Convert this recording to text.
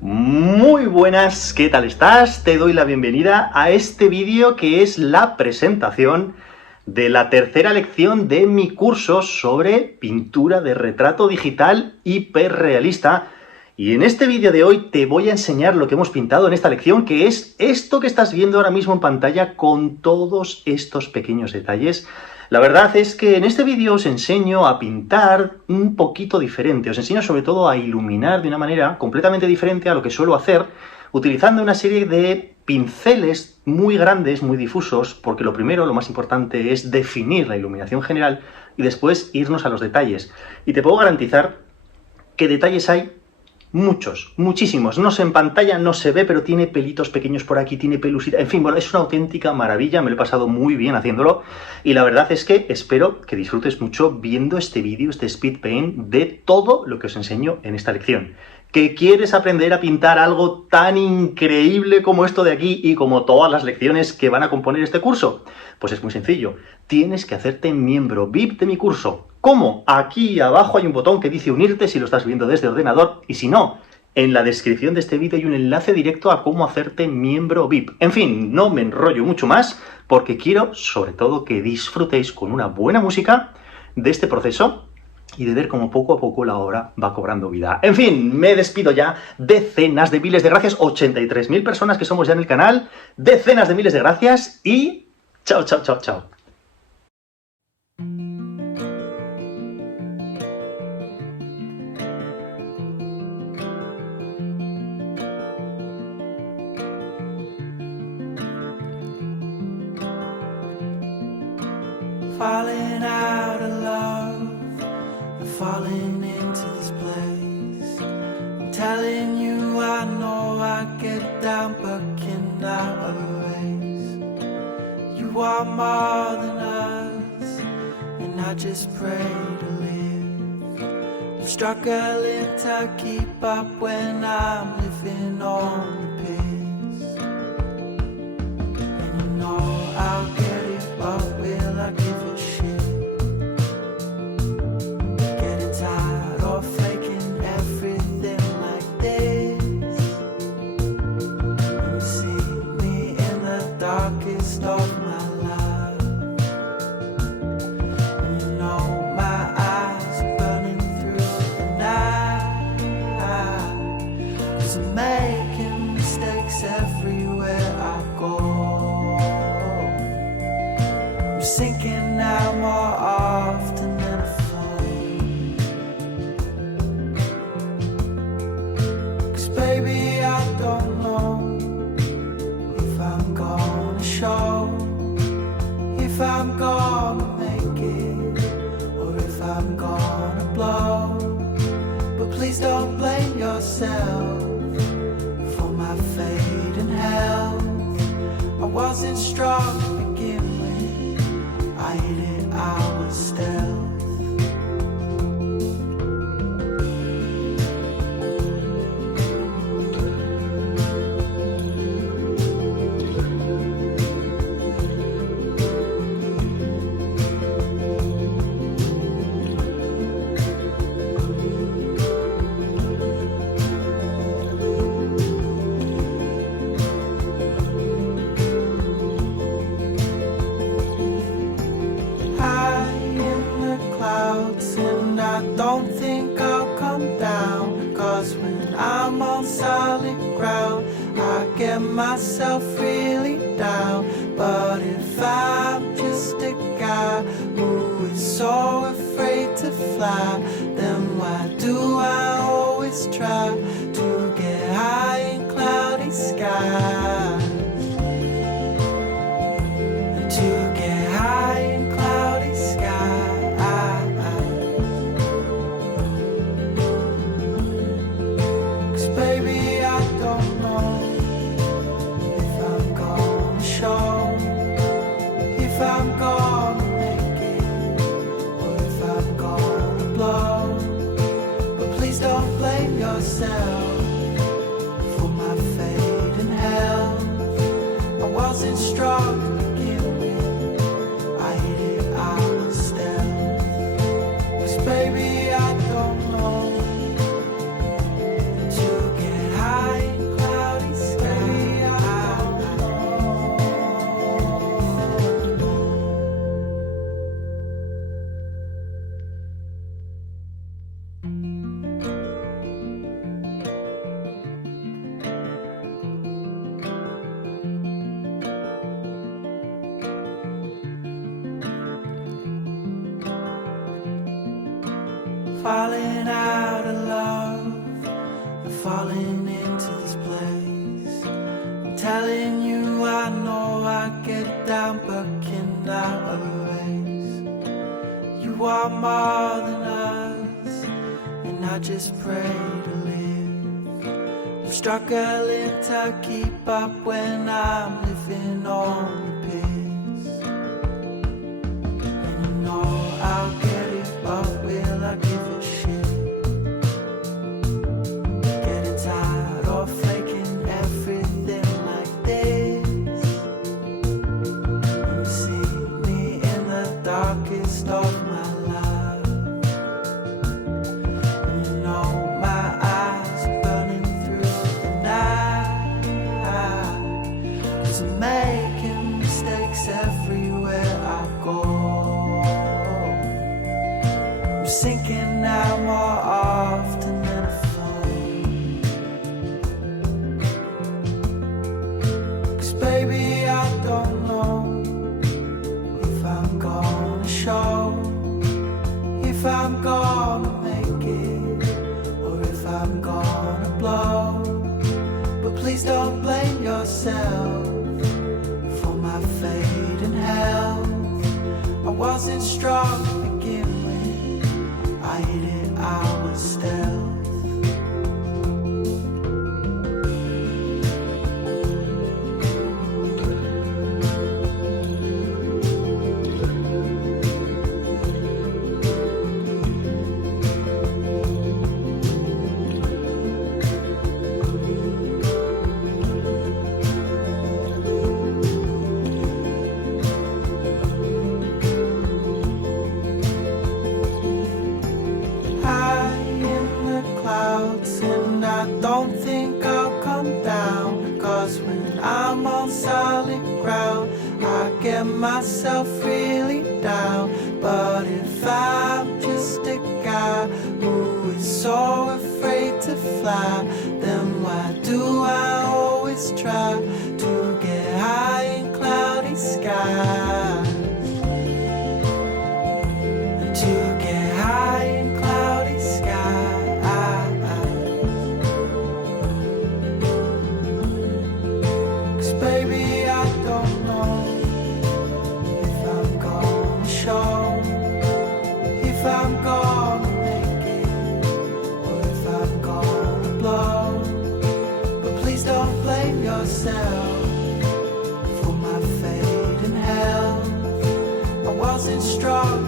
Muy buenas, ¿qué tal estás? Te doy la bienvenida a este vídeo que es la presentación de la tercera lección de mi curso sobre pintura de retrato digital hiperrealista. Y en este vídeo de hoy te voy a enseñar lo que hemos pintado en esta lección, que es esto que estás viendo ahora mismo en pantalla con todos estos pequeños detalles. La verdad es que en este vídeo os enseño a pintar un poquito diferente, os enseño sobre todo a iluminar de una manera completamente diferente a lo que suelo hacer, utilizando una serie de pinceles muy grandes, muy difusos, porque lo primero, lo más importante, es definir la iluminación general y después irnos a los detalles. Y te puedo garantizar que detalles hay muchos, muchísimos. No sé, en pantalla no se ve, pero tiene pelitos pequeños por aquí, tiene pelusita. En fin, bueno, es una auténtica maravilla, me lo he pasado muy bien haciéndolo. Y la verdad es que espero que disfrutes mucho viendo este vídeo, este speed paint, de todo lo que os enseño en esta lección. ¿Que quieres aprender a pintar algo tan increíble como esto de aquí y como todas las lecciones que van a componer este curso? Pues es muy sencillo. Tienes que hacerte miembro VIP de mi curso. ¿Cómo? Aquí abajo hay un botón que dice unirte si lo estás viendo desde ordenador, y si no, en la descripción de este vídeo hay un enlace directo a cómo hacerte miembro VIP. En fin, no me enrollo mucho más porque quiero, sobre todo, que disfrutéis con una buena música de este proceso y de ver cómo poco a poco la obra va cobrando vida. En fin, me despido ya. Decenas de miles de gracias, 83.000 personas que somos ya en el canal, decenas de miles de gracias y chao, chao, chao, chao. Falling out of love, falling into this place. I'm telling you, I know I get down, but can I erase? You are more than us, and I just pray to live. I'm struggling to keep up when I'm living on the piss. And you know I'll get it, but will I give it shit? Getting tired of faking everything like this. And you see me in the darkest of my life. And you know my eyes are burning through the night. 'Cause I'm making mistakes everywhere I go. I'm sinking now more often than I fall. 'Cause baby, I don't know if I'm gonna show, if I'm gonna make it, or if I'm gonna blow. But please don't blame yourself for my fate and health. I wasn't strong to begin with, I hit it, I was stealth. And I don't think I'll come down, 'cause when I'm on solid ground I get myself really down. But if I'm just a guy who is so afraid to fly, then why do I always try to get high in cloudy skies? And to get high in cloudy skies. Baby, I don't know if I'm gonna show, if I'm gonna make it, or if I'm gonna blow. falling out of love, I'm falling into this place. I'm telling you I know I get down but cannot erase. You are more than us, and I just pray to live. I'm struggling to keep up when I'm living on the piss. And you know I'll get it, but will I give a shit? Getting tired of faking everything like this. And you see me in the darkest of my life. And you know my eyes are burning through the night. 'Cause I'm making mistakes everywhere I go. I'm sinking now more often than afloat. 'Cause baby I don't know if I'm gonna show, if I'm gonna make it, or if I'm gonna blow. But please don't blame yourself for my fate and health. I wasn't strong to begin with, I hit it, I was stealth. High in the clouds, and I don't think I'll come down. 'Cause when I'm on solid ground, I get myself really down. But if I'm just a guy who is so afraid to fly, then why do I always try to get high in cloudy skies? To get high in cloudy skies. 'Cause baby I don't know if I'm gonna show, if I'm gonna make it, or if I'm gonna blow. But please don't blame yourself for my fate and health. I wasn't strong